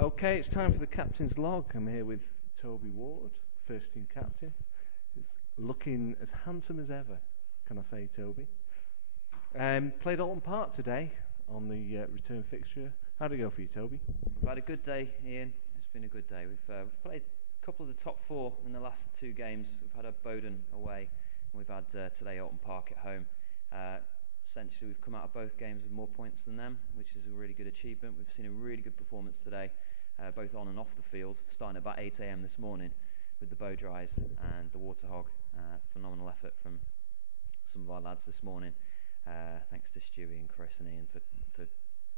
Okay, it's time for the captain's log. I'm here with Toby Ward, first team captain. He's looking as handsome as ever, can I say, Toby? Played Oulton Park today on the return fixture. How'd it go for you, Toby? We've had a good day, Ian. It's been a good day. We've played a couple of the top four in the last two games. We've had a Bowden away, and we've had today Oulton Park at home. Essentially, we've come out of both games with more points than them, which is a really good achievement. We've seen a really good performance today, both on and off the field, starting at about 8 a.m. this morning with the bow dries and the water hog. Phenomenal effort from some of our lads this morning. Thanks to Stewie and Chris and Ian for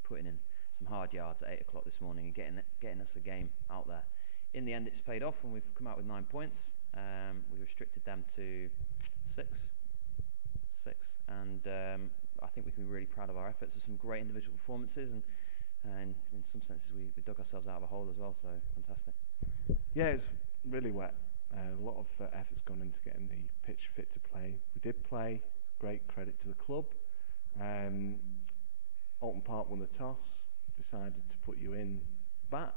putting in some hard yards at 8 o'clock this morning and getting us a game out there. In the end, it's paid off, and we've come out with 9 points. We restricted them to six, and I think we can be really proud of our efforts. There's some great individual performances, and in some senses we dug ourselves out of a hole as well, so fantastic. Yeah, it's really wet. A lot of effort's gone into getting the pitch fit to play. We did play, great credit to the club. Oulton Park won the toss, decided to put you in bat.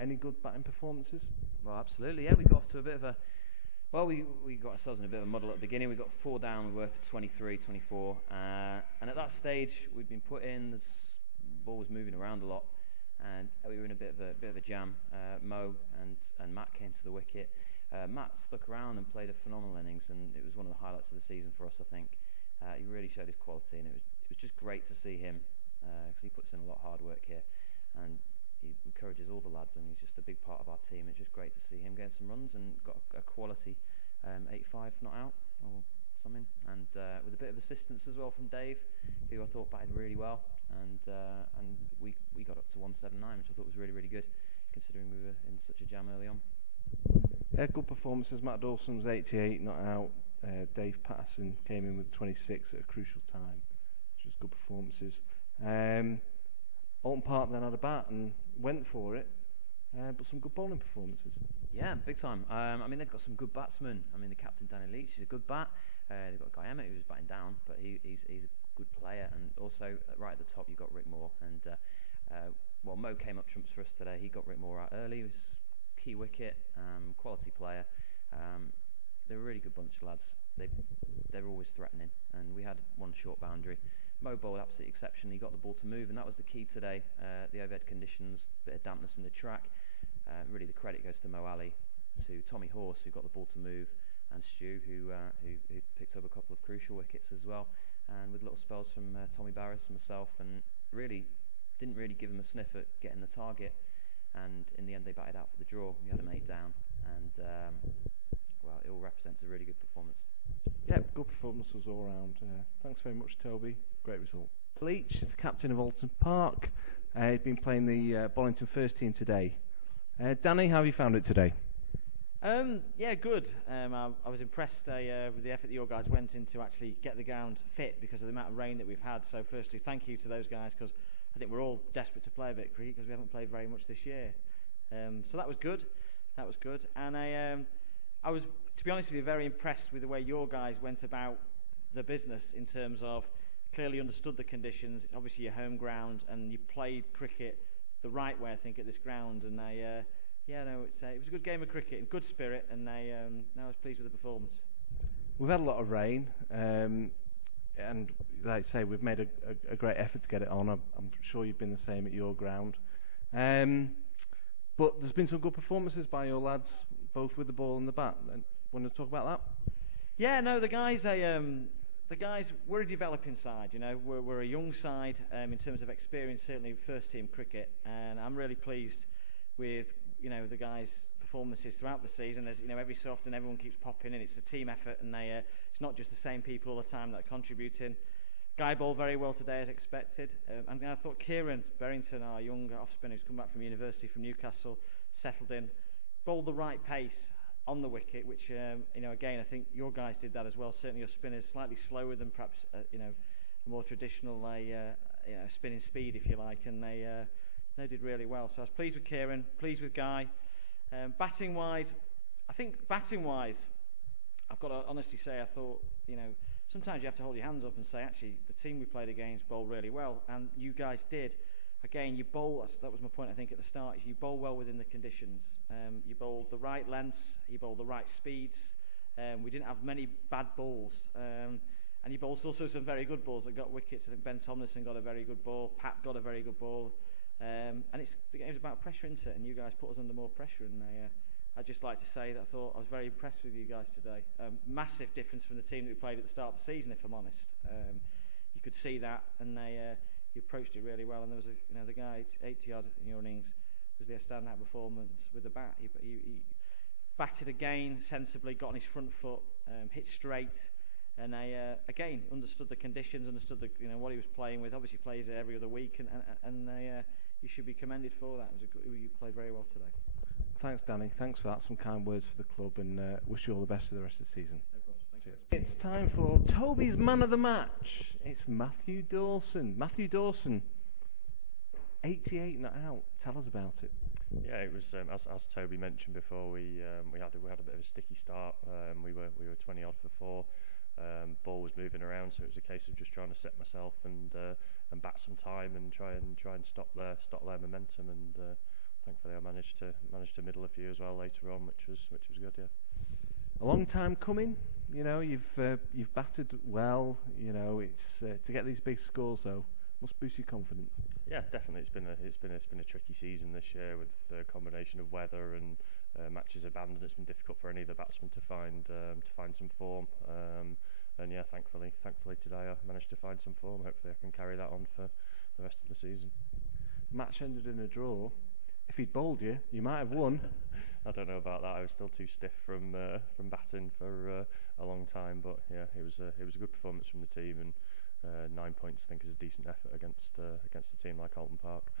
Any good batting performances? Well, absolutely, yeah. We got off to a bit of a... Well, we got ourselves in a bit of a muddle at the beginning. We got 4 down, we were for 23, 24. And at that stage, we'd been put in, the ball was moving around a lot, and we were in a bit of a jam. Mo and Matt came to the wicket. Matt stuck around and played a phenomenal innings, and it was one of the highlights of the season for us, I think. He really showed his quality, and it was just great to see him, because he puts in a lot of hard work here, and he encourages all the lads, and he's just a big part of our team. It's just great to see him getting some runs and got a quality 85 not out or something, and with a bit of assistance as well from Dave, who I thought batted really well, and we got up to 179, which I thought was really, really good, considering we were in such a jam early on. Good performances. Matt Dawson was 88 not out. Dave Patterson came in with 26 at a crucial time, which was good performances. Oulton Park then had a bat and went for it, but some good bowling performances. Yeah, big time. I mean, they've got some good batsmen. I mean, the captain, Danny Leech, is a good bat. They've got Guy Emmett, who's batting down, but he's a good player. And also, right at the top, you've got Rick Moore. And, well, Mo came up trumps for us today. He got Rick Moore out early. He was key wicket, quality player. They're a really good bunch of lads. They're always threatening. And we had one short boundary. Mo bowled absolutely exceptionally. He got the ball to move, and that was the key today. The overhead conditions, a bit of dampness in the track. Really, the credit goes to Mo Ali, to Tommy Horse, who got the ball to move, and Stu, who picked up a couple of crucial wickets as well, and with little spells from Tommy Barris and myself, and really didn't really give him a sniff at getting the target. And in the end, they batted out for the draw. We had them 8 down, and well, it all represents a really good performance. Yeah, good performances all round. Thanks very much, Toby. Great result. Leech, the captain of Oulton Park, he's been playing the Bollington first team today. Danny, how have you found it today? Yeah, good. I was impressed with the effort that your guys went in to actually get the ground fit because of the amount of rain that we've had. So firstly, thank you to those guys, because I think we're all desperate to play a bit of cricket because we haven't played very much this year. So that was good. That was good. And I was, to be honest with you, very impressed with the way your guys went about the business in terms of clearly understood the conditions. It's obviously your home ground, and you played cricket the right way, I think, at this ground. And it was a good game of cricket in good spirit, and I was pleased with the performance. We've had a lot of rain, and like I say, we've made a great effort to get it on. I'm sure you've been the same at your ground. But there's been some good performances by your lads, both with the ball and the bat. Want to talk about that? Yeah, no, the guys, we're a developing side, you know. We're a young side in terms of experience, certainly first team cricket, and I'm really pleased with, you know, the guys' performances throughout the season. There's, you know, every so often everyone keeps popping in. It's a team effort, and it's not just the same people all the time that are contributing. Guy bowled very well today as expected, and I thought Kieran Berrington, our young off-spinner who's come back from university from Newcastle, settled in, bowled the right pace on the wicket, which, you know, again, I think your guys did that as well. Certainly your spinners slightly slower than perhaps, you know, a more traditional, you know, spinning speed, if you like, and they did really well. So I was pleased with Kieran, pleased with Guy. Batting-wise, I've got to honestly say, I thought, you know, sometimes you have to hold your hands up and say, actually, the team we played against bowled really well, and you guys did. again, you bowl. That was my point. I think at the start, is you bowl well within the conditions. You bowl the right lengths, you bowl the right speeds. We didn't have many bad balls, and you bowled also some very good balls that got wickets. I think Ben Tomlinson got a very good ball. Pat got a very good ball, and the game's about pressure, isn't it? And you guys put us under more pressure, and I'd just like to say that I was very impressed with you guys today. Massive difference from the team that we played at the start of the season, if I'm honest. You could see that, and you approached it really well. And there was the guy 80-odd in your innings was their standout performance with the bat. He batted again sensibly, got on his front foot, hit straight, and again understood the conditions, understood what he was playing with. Obviously, plays it every other week, and you should be commended for that. You played very well today. Thanks, Danny. Thanks for that. Some kind words for the club, and wish you all the best for the rest of the season. Cheers. It's time for Toby's man of the match. It's Matthew Dawson. Matthew Dawson, 88 not out. Tell us about it. Yeah, it was as Toby mentioned before. We had a bit of a sticky start. We were 20 odd for 4. Ball was moving around, so it was a case of just trying to set myself and bat some time and try and stop their momentum. And thankfully, I managed to middle a few as well later on, which was good. Yeah. A long time coming. You've batted well. It's to get these big scores though must boost your confidence. Yeah, definitely. It's been a tricky season this year with the combination of weather and matches abandoned. It's been difficult for any of the batsmen to find some form. And yeah, thankfully today I managed to find some form. Hopefully I can carry that on for the rest of the season. Match ended in a draw. If he'd bowled you might have won. I don't know about that. I was still too stiff from batting for a long time. But yeah, it was a good performance from the team, and 9 points I think is a decent effort against a team like Oulton Park.